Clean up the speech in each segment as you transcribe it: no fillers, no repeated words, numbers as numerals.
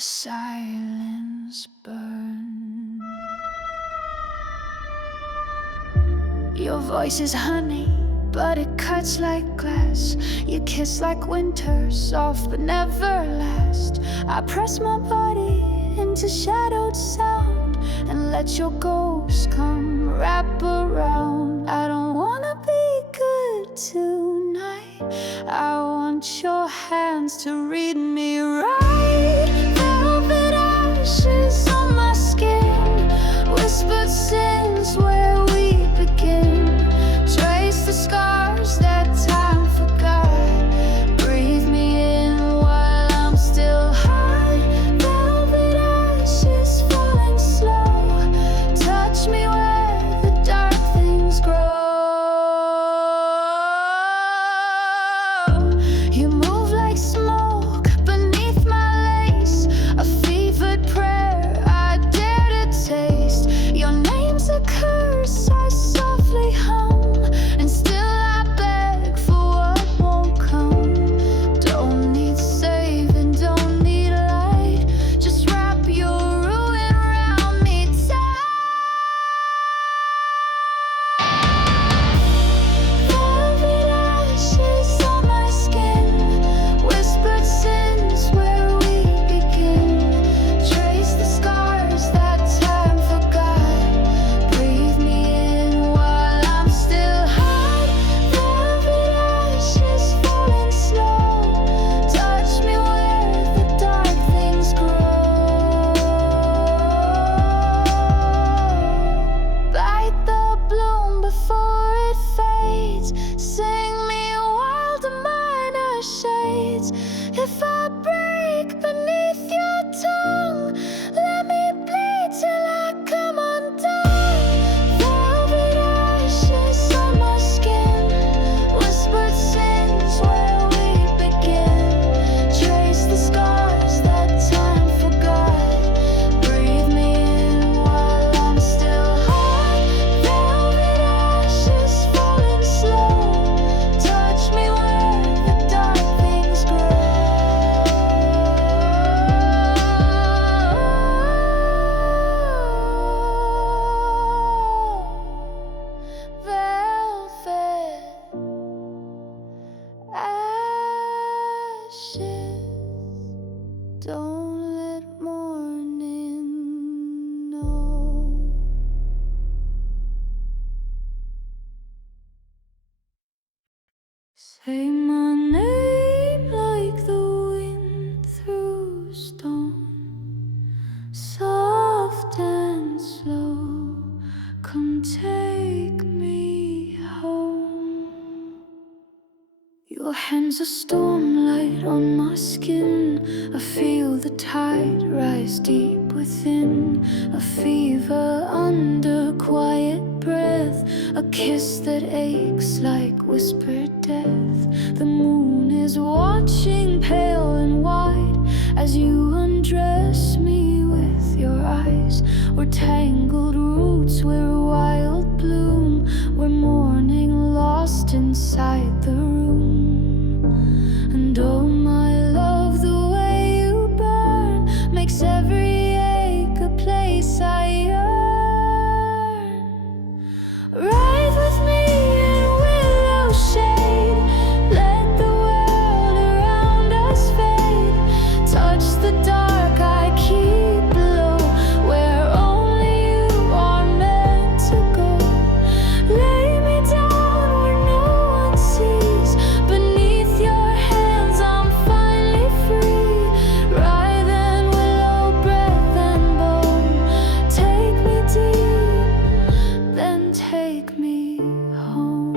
the silence burn. Your voice is honey, but it cuts like glass. You kiss like winter, soft but never last. I press my body into shadowed sound and let your ghost come wrap around. I don't wanna be good tonight. I want your hands to read me right. Velvet ashes on my skin, whispered sins where we begin. Trace the scars that time forgot. Breathe me in while I'm still high. Velvet ashes falling slow. Touch me where the dark things grow. You move like smoke beneath my lace, a fevered prayer I dare to taste. Your name's a curse I softly hum, and still I beg for what won't come. Don't need saving, don't need light, just wrap your ruin around me tight. Velvet ashes on my skin, whispered sins where we begin. Trace the scars that time forgot. Breathe me in while I'm still high. Velvet ashes falling slow. Touch me where the dark things grow. Bite the bloom before it fades. Sing me while the minor shades. If I break beneath your tongue, let me bleed till I come undone. Velvet ashes on my skin, whispered sins where we begin. Trace the scars that time forgot. Breathe me in while I'm still hot. Velvet ashes falling slow. Touch me where the dark things grow. Velvet ashes, don't let morning know. Say my name like the wind through stone, soft and slow. Come take me home. Your hands are stormlight on my skin. I feel the tide rise deep within. A fever under quiet breath, a kiss that aches like whispered death. The moon is watching pale and white as you undress me with your eyes. We're tangled roots, we're wild bloom, we're morning lost inside the room. And oh my love, the way you burn makes every ache a place I yearn. Ride with me in willow shade, let the world around us fade. Touch the dark I keep below, where only you are meant to go. Lay me down where no one sees. Beneath your hands I'm finally free. Writhe and willow, breath and bone. Take me deep, then take me home.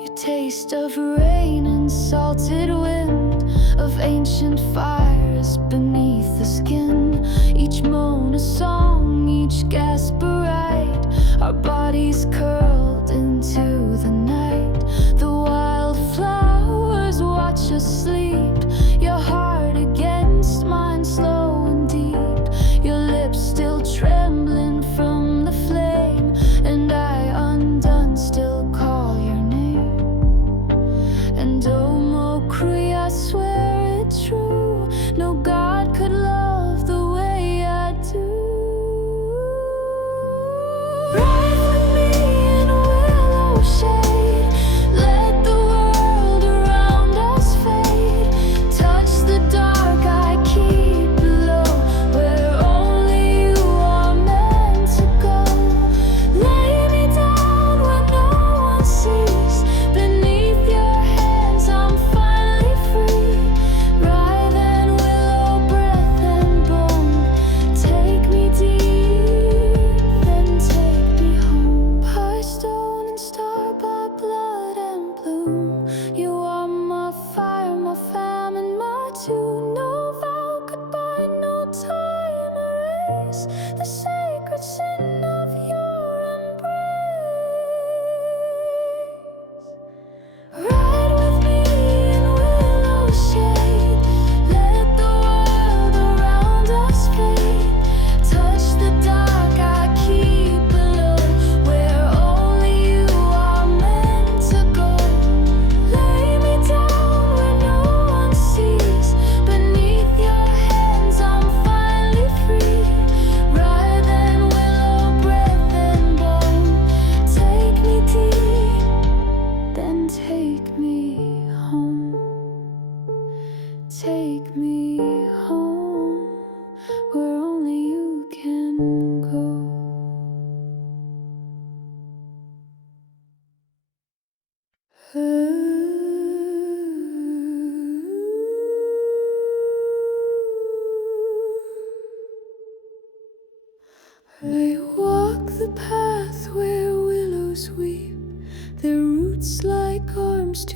You taste of rain and salted wind, of ancient fires beneath the skin. Each moan a song, each gasp a ride. Our bodies curled into the night. The wildflowers watch us sleep. Your heart against mine, slow and deep. Your lips still trembling from the flame, and I undone still call your name. And oh, Mokri, I swear it's true. No God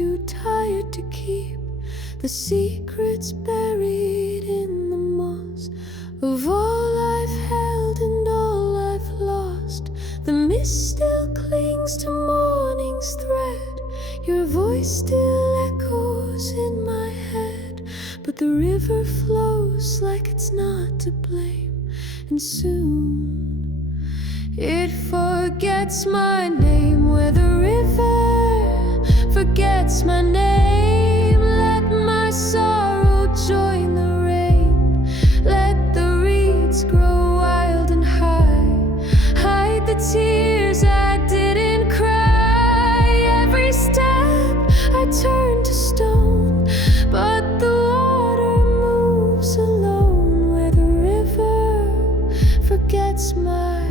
too tired to keep the secrets buried in the moss of all I've held and all I've lost. The mist still clings to morning's thread, your voice still echoes in my head, but the river flows like it's not to blame, and soon it forgets my name. Where the river forgets my name, let my sorrow join the rain. Let the reeds grow wild and high, hide the tears I didn't cry. Every step I turn to stone, but the water moves alone. Where the river forgets my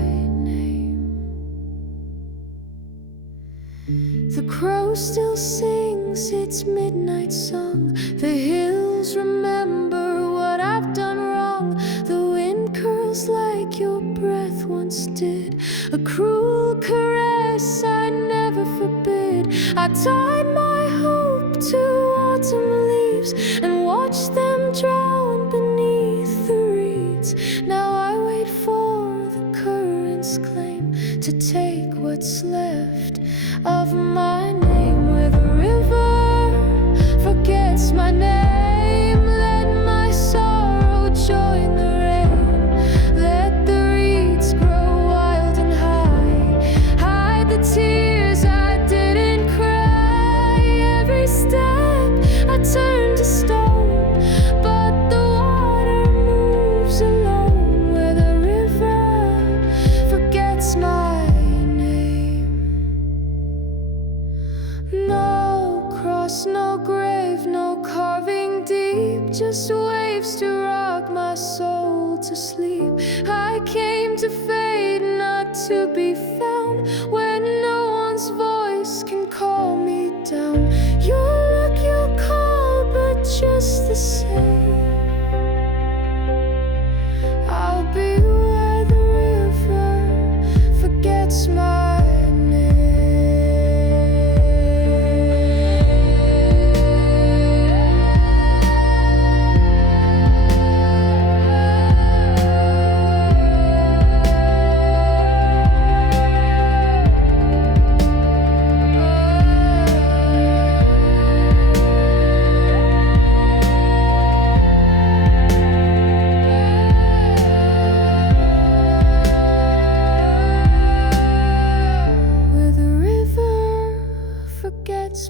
name. The crow still sings its midnight song. The hills remember what I've done wrong. The wind curls like your breath once did, a cruel caress I never forbid. I tied my hope to autumn leaves and watched them drown beneath the reeds. Now I wait for the current's claim to take what's left of my name. Where the river forgets my name, let my sorrow join the rain. Let the reeds grow wild and high, hide the tears I didn't cry. Every step I turn to stone, but the water moves alone. Where the river forgets my name. No cross, no grave, no carving deep, just waves to rock my soul to sleep. I came to fade, not to be found, where no one's voice can call me down. You look, you call, but just the same, I'll be where the river forgets my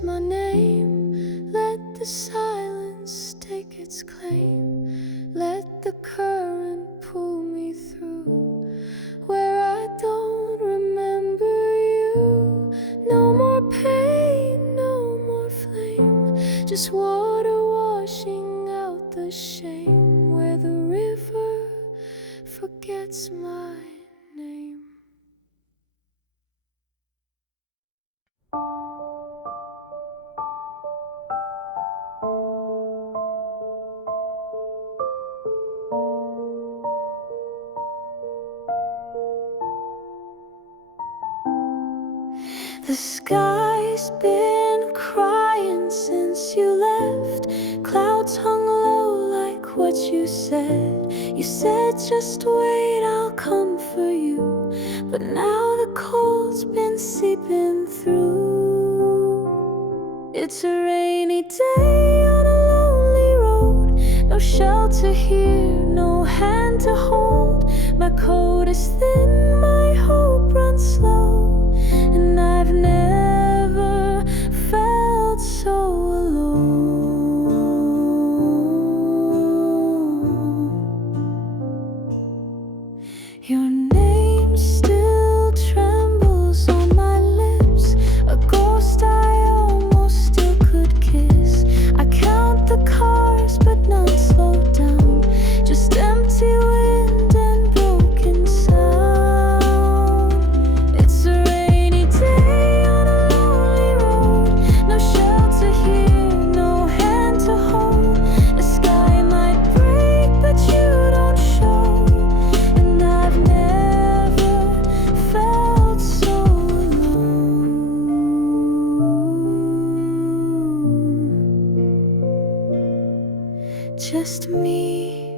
my name. Let the silence take its claim. Let the current pull me through where I don't remember you. No more pain, no more flame, just water washing out the shame. Where the river forgets my name. The sky's been crying since you left. Clouds hung low like what you said. You said just wait, I'll come for you. But now the cold's been seeping through. It's a rainy day on a lonely road. No shelter here, no hand to hold. My coat is thin, my hope runs slow, and I've never felt so alone. Your name still trembles on my lips, a ghost I almost still could kiss. I count the cars but none slow down, just empty wind and broken sound. just me,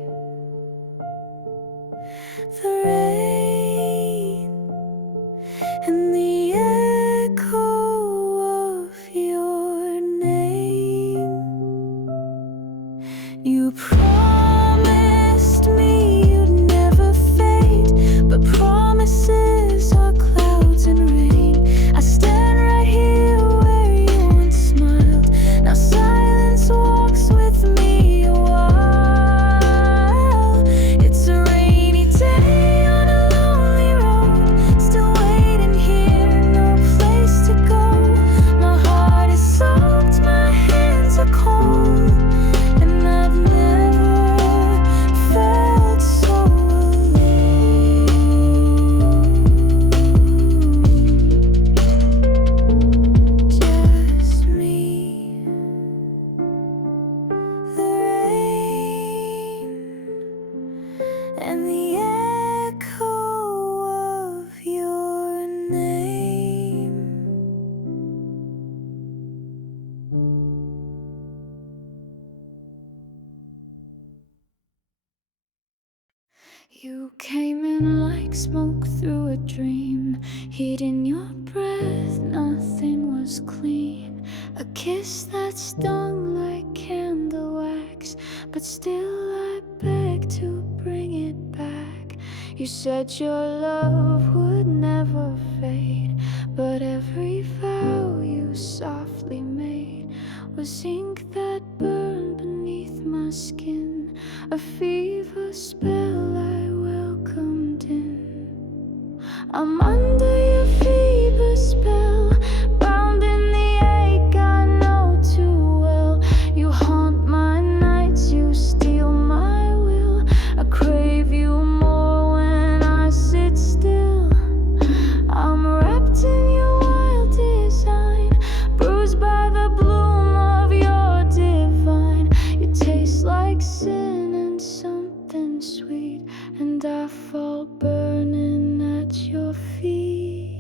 the rain, and the echo of your name. You promised me you'd never fade, but promises are clouds and rain. I stand right here where you once smiled. Now silence walks with me a while. It's a rainy day on a lonely road, still waiting here, no place to go. My heart is soaked, my hands are cold, and I've never felt so alone. Just me, the rain, and the echo of your name. You came in like smoke through a dream, heat in your breath, nothing was clean. A kiss that stung like candle wax, but still I begged to bring it back. You said your love would never fade, but every vow you softly made was ink that burned beneath my skin, a fever spell I welcomed in. I'm under your fever spell, bound in the ache I know too well. You haunt my nights, you steal my will. I crave you more when I sit still. I'm wrapped in your wild design, bruised by the bloom of your divine. You taste like sin and something sweet, and I fall burning at your feet.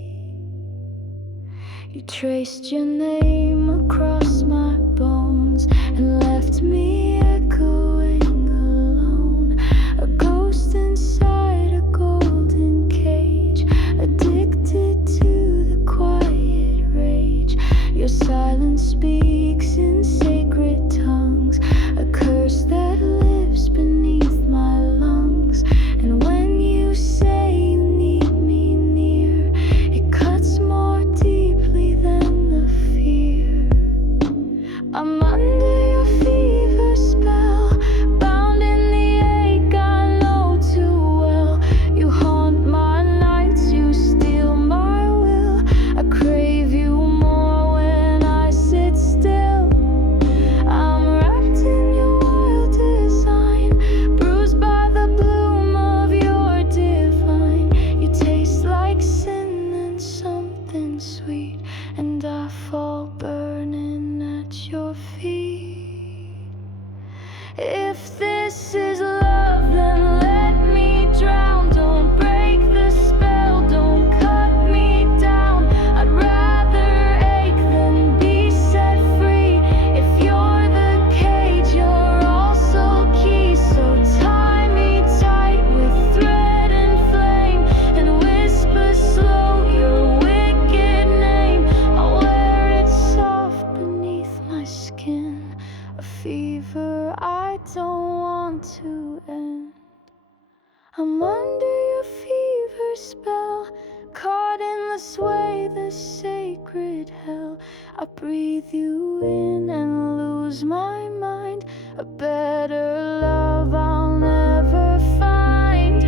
You traced your name across my bones and left me echoing alone, a ghost inside a golden cage, addicted to the quiet rage. Your silence speaks in sacred tongues, a curse that lives beneath my lungs. And when you say you need me near, it cuts more deeply than the fear. I'm under your fever spell, bound in the ache I know too well. You haunt my nights, you steal my will. I crave you more when I sit still. I'm wrapped in your wild design, bruised by the bloom of your divine. You taste like sin and something sweet, and I fall burning at your feet. If this is love, then let me drown. Don't break the spell, don't cut me down. I'd rather ache than be set free. If you're the cage, you're also key. So tie me tight with thread and flame, and whisper slow your wicked name. I'll wear it soft beneath my skin, a fever I don't want to end. I'm under your fever spell, caught in the sway, the sacred hell. I breathe you in and lose my mind, a better love I'll never find.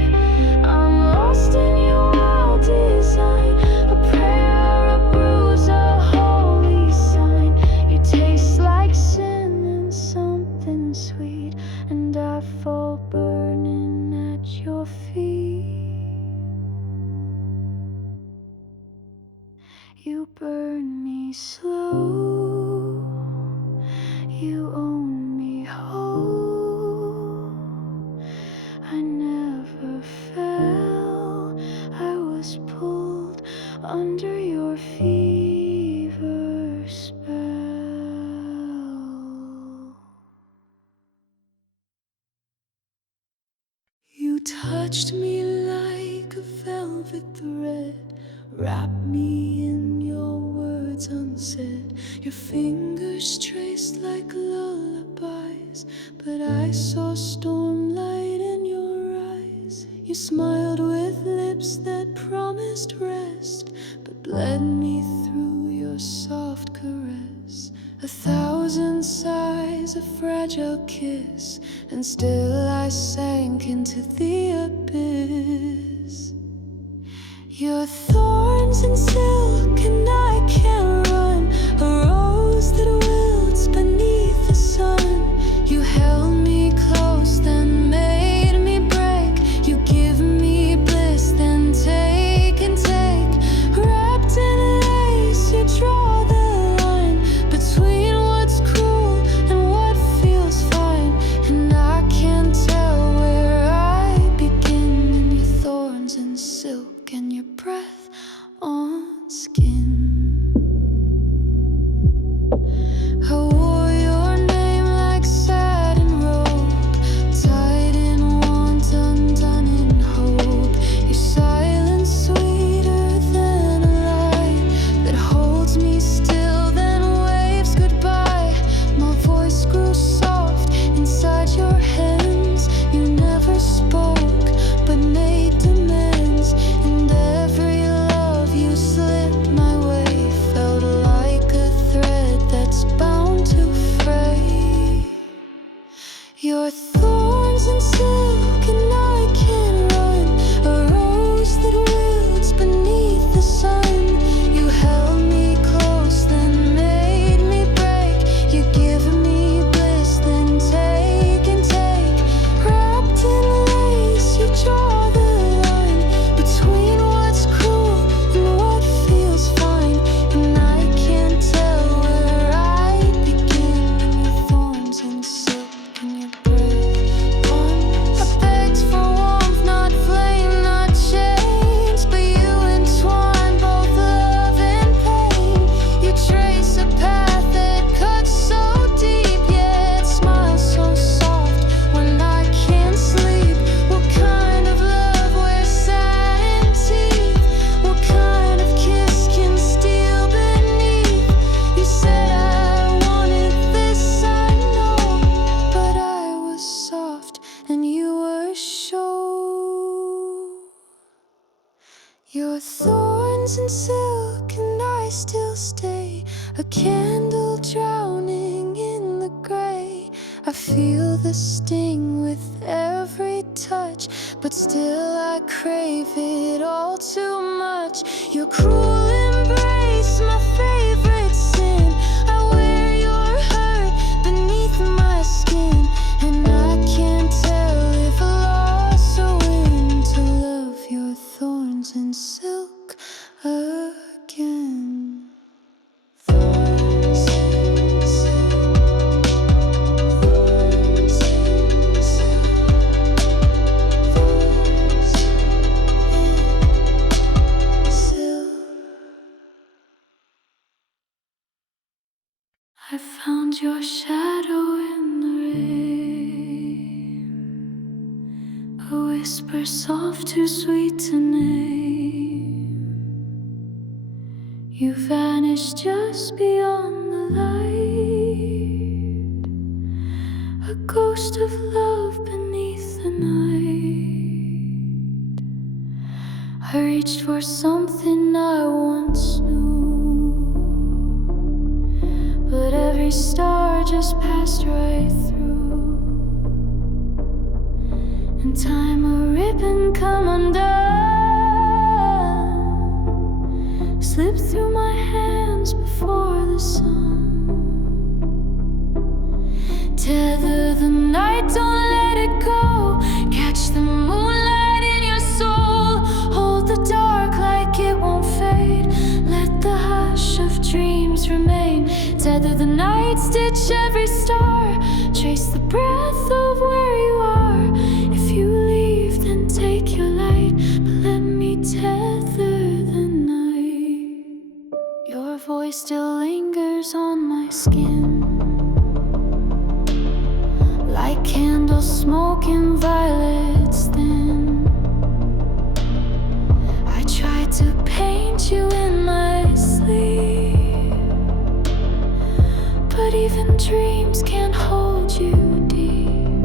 I'm lost in your wild design, a prayer, a bruise, a holy sign. You taste like sin and something sweet, and I fall burning at your feet. You burn me slow, you own me whole. I never fell, I was pulled under your fever spell. touched me like a velvet thread. Wrap me in your words unsaid. Your fingers traced like lullabies, but I saw stormlight in your eyes. You smiled with lips that promised rest, but bled me through your soft caress. 1,000 sighs, a fragile kiss, and still I sank into the abyss. Your thorns and silk, and I can't run. A rose that wilts beneath the sun. You held me close, then made me break. You give me bliss, then take and take. Wrapped in lace, you draw the line between what's cruel and what feels fine. And I can't tell where I begin. In your thorns and silk, and your breath on skin. I wore your name like satin robe, tied in want, undone in hope. Your silence sweeter than a lie that holds me still, then waves goodbye. My voice grew soft inside your hands. You never spoke, but made demands. And every love you slipped my way felt like a thread that's bound to fray. Your thorns and silk, and I can't run. A rose that wilts beneath the sun. You held me close, then made me break. You give me bliss, then take and take. Wrapped in lace, you draw the line between what's cruel and what feels fine. And I can't tell where I begin. In your thorns and silk, and your breath on. I begged for warmth, not flame, not chains, but you entwine both love and pain. You trace a path that cuts so deep, yet smiles so soft when I can't sleep. What kind of love wears satin teeth? What kind of kiss can steal beneath? You said I wanted this, I know, but I was soft and you were show. Your thorns and silk, and I still stay, a candle drowning in the gray. I feel the sting with every touch, but still I crave it all too much. Your cruel embrace, my favorite sin. I wear your hurt beneath my skin, and I can't tell if I lost or win to love your thorns and silk again. Thorns and silk, thorns and silk, thorns and silk. I found your shadow in the rain, a whisper soft, too sweet to name. You vanished just beyond the light, a ghost of love beneath the night. I reached for something I once knew, but every star just passed right through. In time a ribbon come undone, slipped through my hands before the sun. Tether the night, don't let it go. Catch the moonlight in your soul. Hold the dark like it won't fade. Let the hush of dreams remain. Tether the night, stitch every star. Trace the breath of where you are. If you leave, then take your light, but let me tether the night. Your voice still lingers on my skin, like candle smoke and violets thin. want you in my sleep, but even dreams can't hold you deep.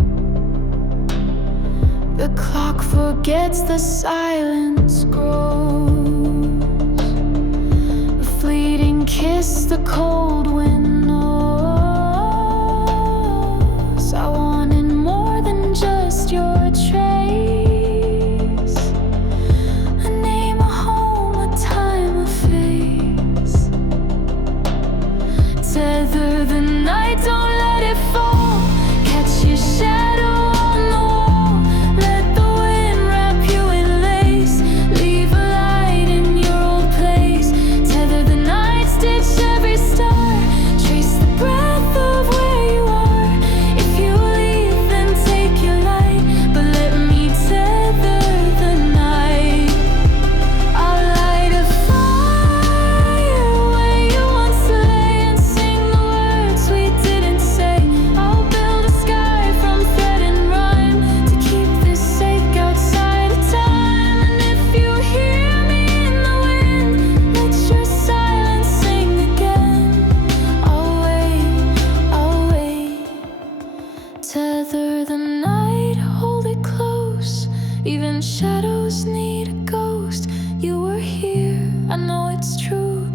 The clock forgets, the silence grows, a fleeting kiss the cold wind knows. I wanted more than just your trace, a name, a home, a time, a face. Tether the night, don't let it fall. Catch your shadow on the wall. Let the wind wrap you in lace. Leave a light in your old place. Tether the night, stitch every star. Trace the breath of where you are. If you leave, then take your light, but let me tether the night. I'll light a fire where you once lay and sing the words we didn't say. I'll build a sky from thread and rhyme to keep this sake outside of time. And if you hear me in the wind, let your silence sing again. I'll wait, I'll wait. Tether the night, hold it close. Even shadows need a ghost. You were here, I know it's true.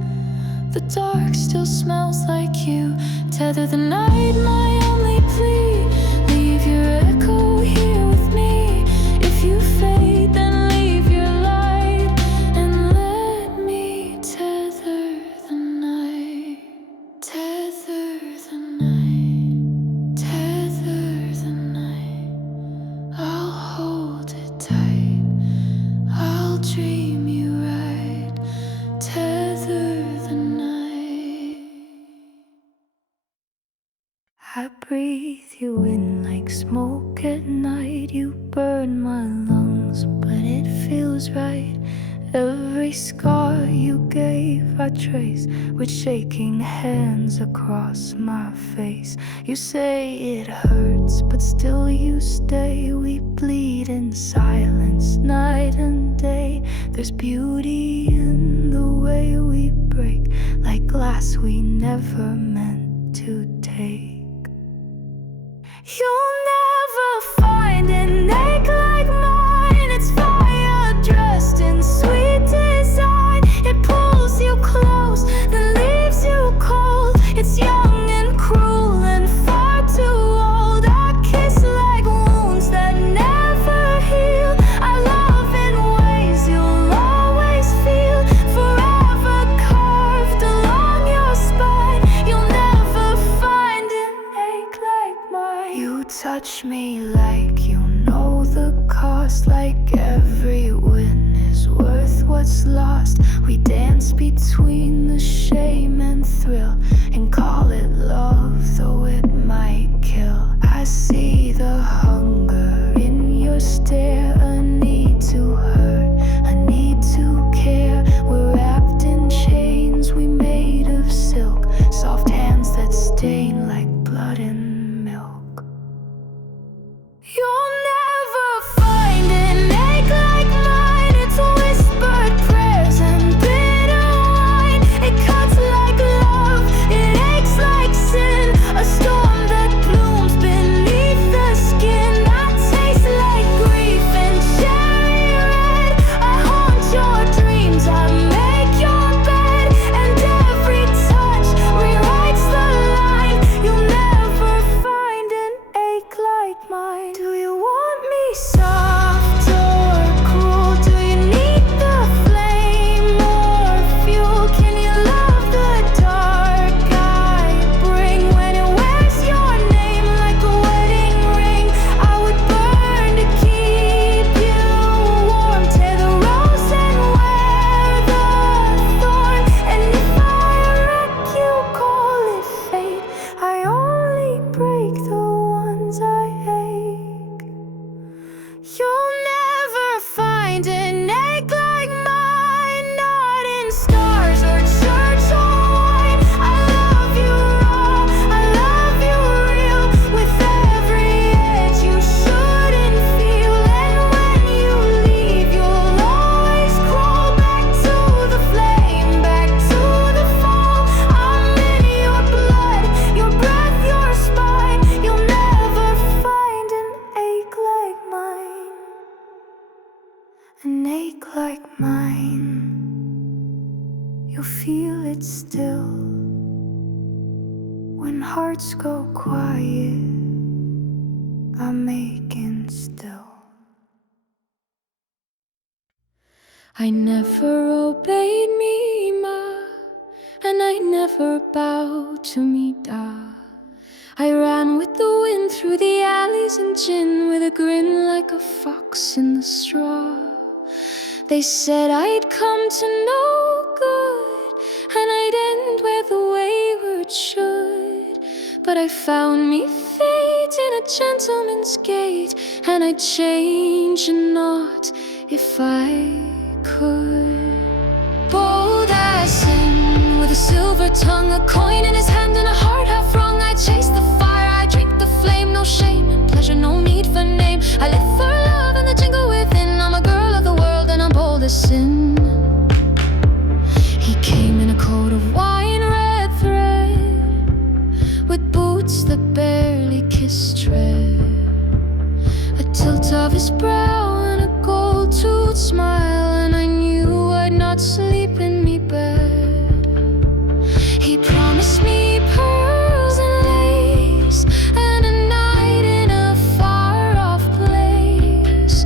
The dark still smells like you. Tether the night, my only plea. Leave your echo here with me. If you fade, then leave your light and let me tether the night. Tether the night. Tether the night. I'll hold it tight. I'll dream you right. Tether the night. I breathe you in like smoke at night. You burn my lungs, but it feels right. Every scar you gave I trace with shaking hands across my face. You say it hurts, but still you stay. We bleed in silence, night and day. There's beauty in the way we break, like glass we never meant to take. You'll never find an ache like mine. It's fire dressed in sweet design. It pulls you close, then leaves you cold. It's young and cruel and far too old. I kiss like wounds that never heal. I love in ways you'll always feel, forever carved along your spine. You'll never find an ache like mine. You touch me like you know the cost, like every win is worth what's lost. We dance between the shame and thrill and call it love, though it might kill. I see the hunger in your stare, a need to hurt, a need to care. We're wrapped in chains we made of silk, soft hands that stain like blood and milk. You'll never find an ache like mine. It's whispered prayers and bitter wine. It cuts like love, it aches like sin, a storm that hearts go quiet, I'm making still. I never obeyed Mima, and I never bowed to Mida. I ran with the wind through the alleys in gin, with a grin like a fox in the straw. They said I'd come to no good, and I'd end where the wayward should. But I found me fate in a gentleman's gate, and I'd change a knot if I could. Bold as sin, with a silver tongue, a coin in his hand and a heart half wrung. I chase the fire, I drink the flame, no shame and pleasure, no need for name. I live for love and the jingle within. I'm a girl of the world and I'm bold as sin. He came in a coat of wine red thread, with boots that barely kissed tread, a tilt of his brow and a gold-toothed smile, and I knew I'd not sleep in me bed. He promised me pearls and lace, and a night in a far-off place.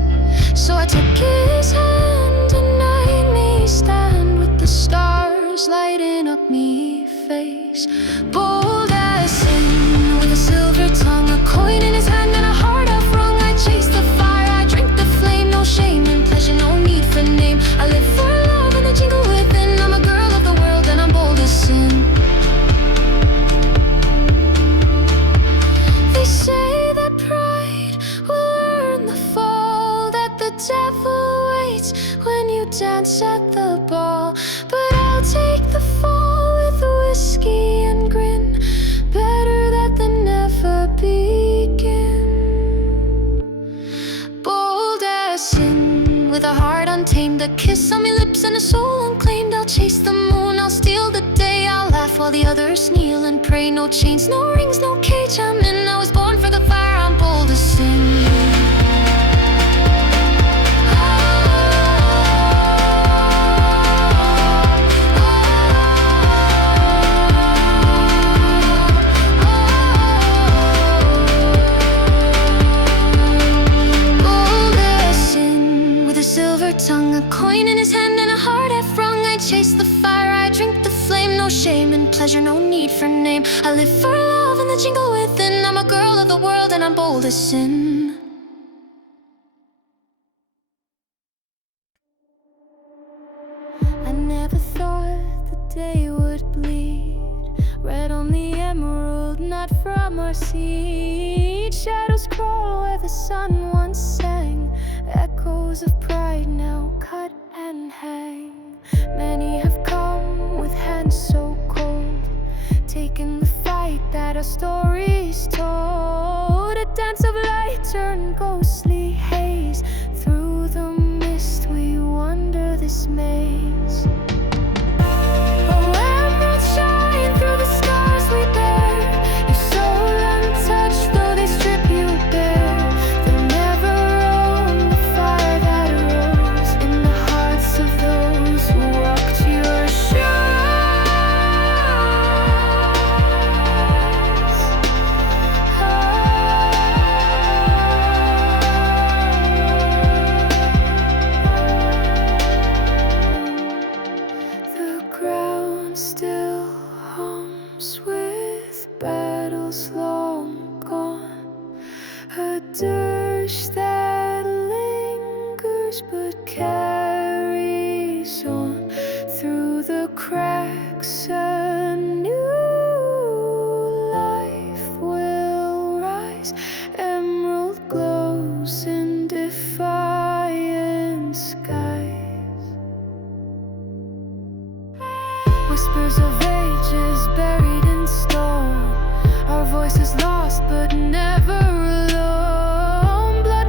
So I took his hand and made me stand, with the stars lighting up me face. Bold as sin, with a silver tongue, a coin in his hand and a heart half wrung. I chase the fire, I drink the flame, no shame and pleasure, no need for name. I live for love and the jingle within. I'm a girl of the world and I'm bold as sin. They say that pride will earn the fall, that the devil waits when you dance at the ball. But I'll take the fall with whiskey and grin, better that than never begin. Bold as sin, with a heart untamed, a kiss on my lips and a soul unclaimed. I'll chase the moon, I'll steal the day, I'll laugh while the others kneel and pray. No chains, no rings, no cage I'm in. I was born for the fire, I'm bold as sin. Tongue, a coin in his hand and a heart half wrung. I chase the fire, I drink the flame, no shame and pleasure, no need for name. I live for love and the jingle within. I'm a girl of the world and I'm bold as sin. I never thought the day would bleed red on the emerald, not from our seed. Shadows crawl where the sun once sang, echoes of pride now cut and hang. Many have come with hands so cold, taking the fight that our stories told. A dance of light turned ghostly haze, through the mist we wander this maze. Oh, emerald shine through the scars we bear, your soul untouched though they strip you bare. They'll never own the fire that arose in the hearts of those who walked your shores. The ground still hums with battles long gone, a dirge that lingers but carries on. Through the cracks a new life will rise. Emerald glows in defiant skies. Whispers of ages buried in stone, our voices lost but never alone. Blood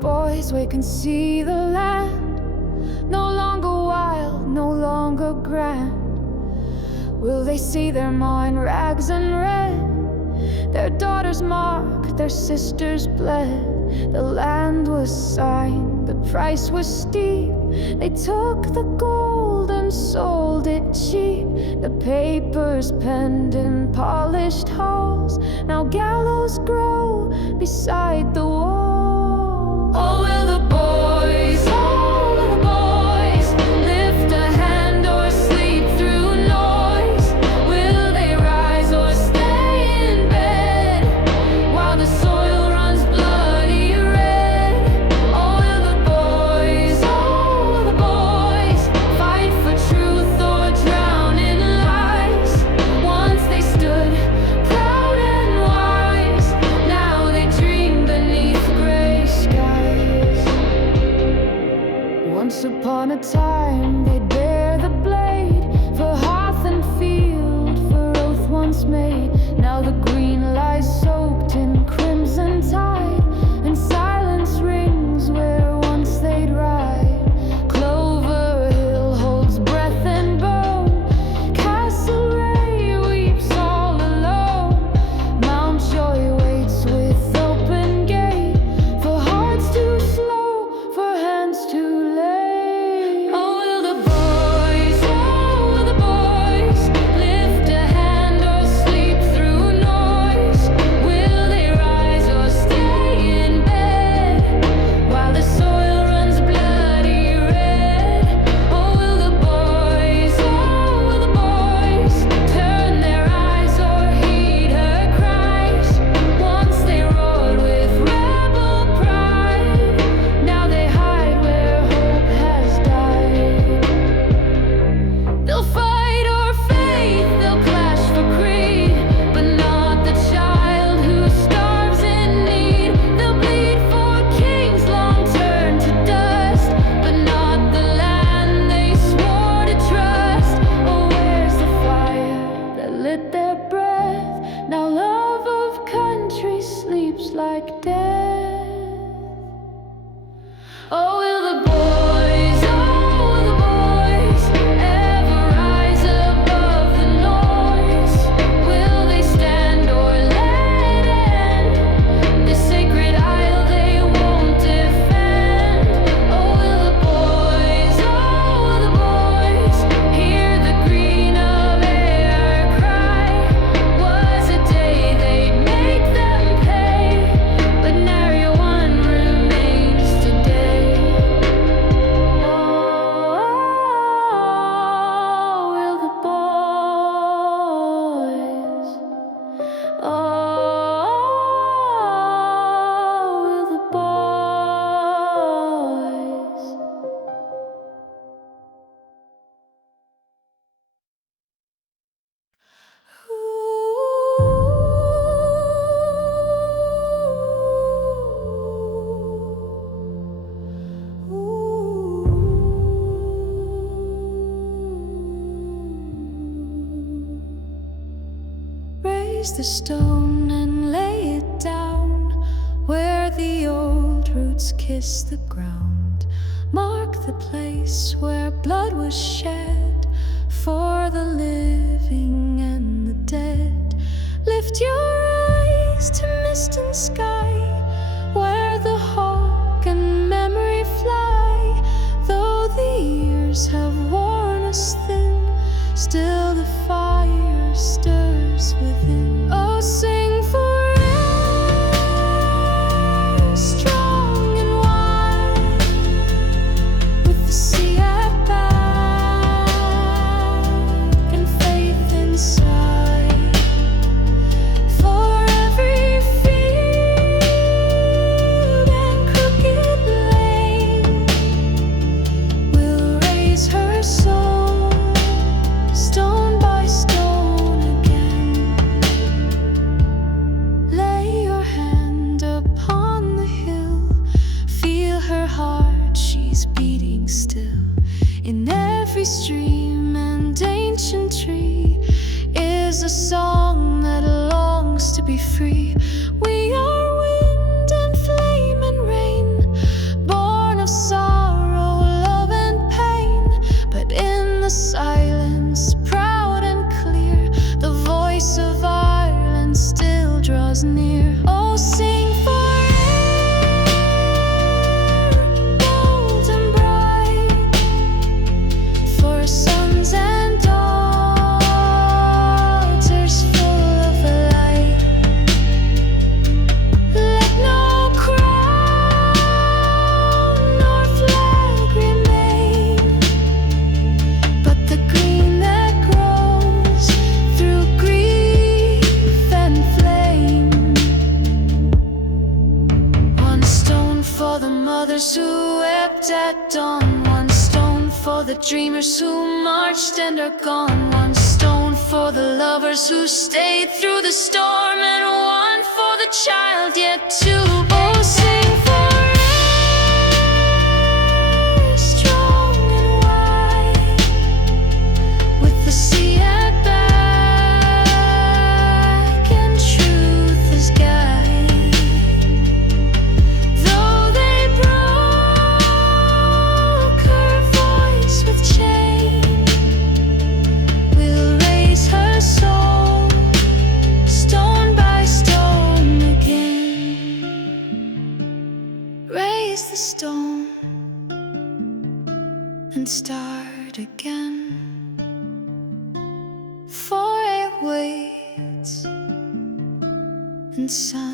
boys wake and see the land, no longer wild, no longer grand? Will they see their ma in rags and red, their daughters marked, their sisters bled? The land was signed, the price was steep. They took the gold and sold it cheap. The papers penned in polished halls, now gallows grow beside the wall. Oh, will the boys, oh, will the boys lift a hand or sleep through noise? Will they rise or stay in bed while the soil runs bloody red? Oh, will the boys, oh, will the boys fight for truth or drown in lies? Once they stood proud and wise, now they dream beneath gray skies. Once upon a time they'd bear the blade for hearth and field, for oath once made. Now the green lies soaked in crimson tide, and silence rings where once they'd ride. Clover Hill holds breath and bone, Castlereagh weeps all alone. Mountjoy waits with open gate, for hearts too slow, for hands too late. Oh, will the boys, oh, will the boys lift a hand or sleep through noise? Will they rise or stay in bed while the soil runs bloody red? Oh, will the boys, oh, will the boys turn their eyes or heed her cries? Once they roared with rebel pride, now they hide where hope has died. They'll fight or faith, they'll clash for creed, but not the child who starves in need. They'll bleed for kings long turned to dust, but not the land they swore to trust. Oh, where's the fire that lit their breath? Now love of country sleeps like death. Oh, will the boys, oh, will the boys ever rise above the noise? Will they stand or let end the sacred isle they won't defend? Oh, will the boys, oh, will the boys hear the green of air cry? Was a day they'd make them pay, but nary one remains today. Oh, will the boys, oh, will the boys. Raise the stone and lay it down where the old roots kiss the ground. Mark the place where blood was shed for the living and the dead. Lift your eyes to mist and sky where the hawk and memory fly. Though the years have worn us thin, still the fire stirs within. Oh, sing forever, strong and wide, with the sea at back and faith inside. For every field and crooked lane, we'll raise her soul, stone by stone again. Lay your hand upon the hill, feel her heart, she's beating still. In every stream and ancient tree is a song that longs to be free. We are wind and flame and rain, the mothers who wept at dawn. One stone for the dreamers who marched and are gone. One stone for the lovers who stayed through the storm. And one for the child yet to be. Oh, sing forever, strong and wide, with the sea at back and truth as guide. Though they broke her voice with chain, we'll raise her soul stone by stone again. Raise the stone and start again, for it waits and sun